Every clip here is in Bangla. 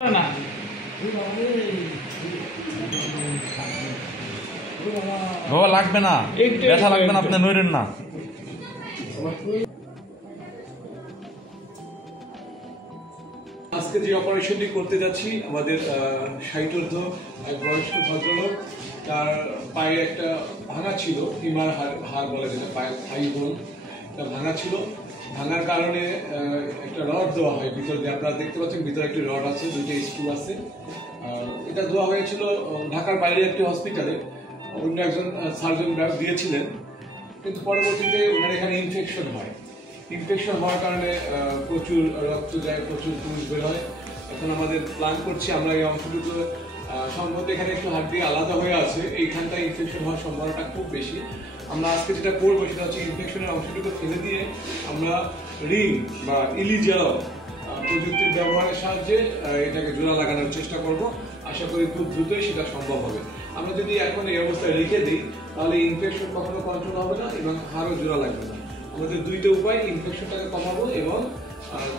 না বাবা লাগবে না, ব্যথা লাগবে না, আপনি নড়েন না। আজকে যে অপারেশনটি করতে যাচ্ছি, আমাদের 60 এক বয়স্ক ভদ্রলোক, তার পায়ে একটা ভাঙা ছিল, ফিমার হাড় বলে যেটা, পায়ের থাই বোন ভাঙা ছিল। ভাঙার কারণে একটা রড দেওয়া হয় ভিতর দিয়ে, আপনারা দেখতে পাচ্ছেন ভিতরে একটি রড আছে, দুটো স্ক্রু আছে। এটা দেওয়া হয়েছিল ঢাকার বাইরে একটি হসপিটালে, অন্য একজন সার্জন দিয়েছিলেন, কিন্তু পরবর্তীতে ওনার এখানে ইনফেকশন হয়। ইনফেকশন হওয়ার কারণে প্রচুর রক্ত যায়, প্রচুর পুরুষ বের হয়। এখন আমাদের প্ল্যান করছি আমরা এই অংশটুকু সম্ভবত এখানে একটু হাত দিয়ে আলাদা হয়ে আছে, এইখানটা ইনফেকশন হওয়ার সম্ভাবনাটা খুব বেশি। আমরা আজকে যেটা করবো সেটা হচ্ছে ইনফেকশনের অংশটুকু ফেলে দিয়ে আমরা রিং বা ইলিজেল প্রযুক্তির ব্যবহারের সাহায্যে এটাকে জোড়া লাগানোর চেষ্টা করব। আশা করি খুব দ্রুতই সেটা সম্ভব হবে। আমরা যদি এখন এই অবস্থায় রেখে দিই তাহলে ইনফেকশন কখনো কন্ট্রোল হবে না এবং হাড়ও জোড়া লাগবে না। আমাদের দুইটা উপায়, ইনফেকশনটাকে কমাবো এবং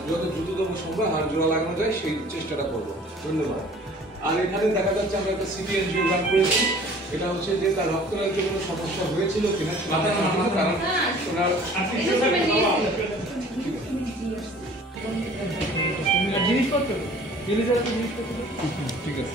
যত দ্রুততম সম্ভব হাড় জোড়া লাগানো যায় সেই চেষ্টাটা করবো। ধন্যবাদ। আর এখানে দেখা যাচ্ছে আমরা একটা সিটি এনজিওগ্রাম করেছি। এটা হচ্ছে যে তার রক্তনালীতে কোনো সমস্যা হয়েছিল কিনা, কারণ ওনার জিনিসপত্র ঠিক আছে,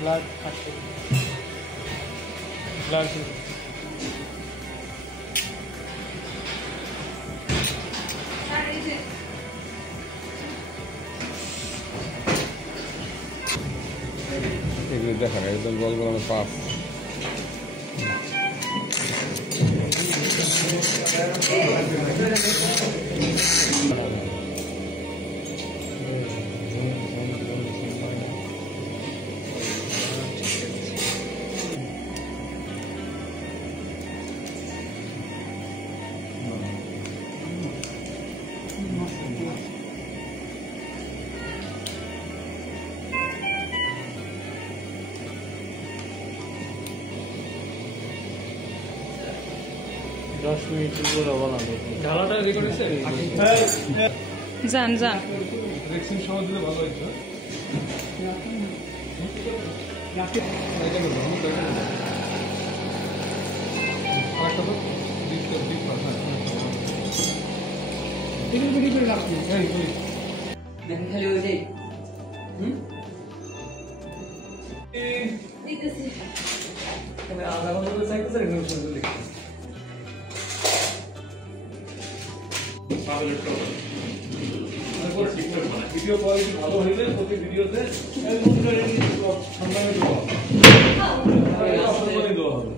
ব্লাড ব্লাড এগুলো দেখা যায় একদম গোল গোল আমার পাপ। ঢালাটা রেডি করেছে। যান যান ভ্যাকসিন সহ দিলে ভালো হইতো। খালি ওই যে ভিডিও কোয়ালিটি ভালো হইলে প্রতি ভিডিওতে সম্মানিত দেওয়া হবে।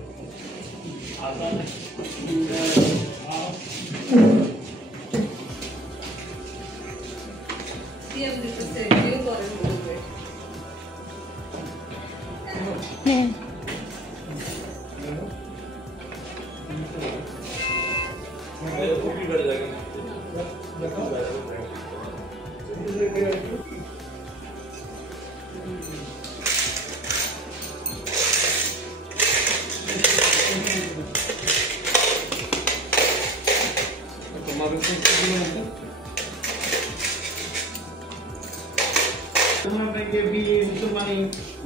মুসলমানি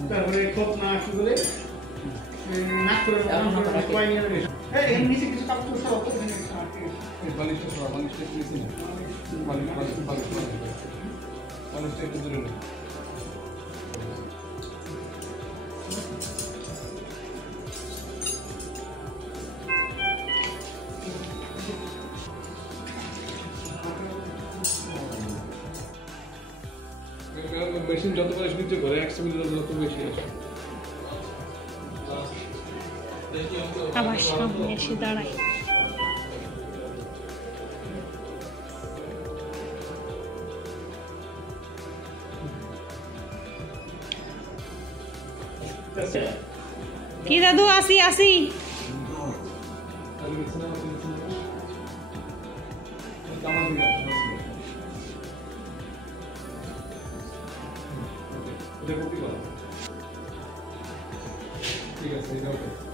তারপরে খতনা শুরু করে নাক করে সবাই নিয়ে নিচে কিছু কাপড় সব মেশিন যত করে নিচে করে 100 মিটার যত বেশি আসে। আবার সামনে এসে দাঁড়াই। কি দাদু, আসি আসি। এটা কপি করো। ঠিক আছে, এটা ওকে।